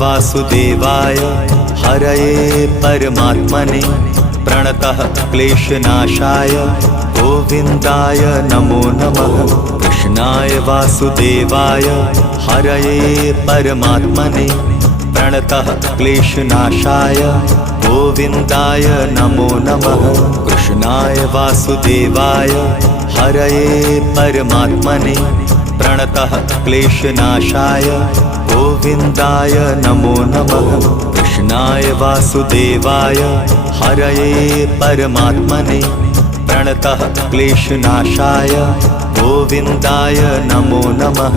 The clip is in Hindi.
वासुदेवाय हरये परमात्मने प्रणतः क्लेशनाशाय गोविन्दाय नमो नमः। कृष्णाय वासुदेवाय हरये परमात्मने प्रणतः क्लेशनाशाय गोविन्दाय नमो नमः। कृष्णाय वासुदेवाय हरये परमात्मने प्रणतः क्लेशनाशाय गोविन्दाय नमो नमः। कृष्णाय वासुदेवाय हरये परमात्मने प्रणतः क्लेशनाशाय गोविन्दाय नमो नमः।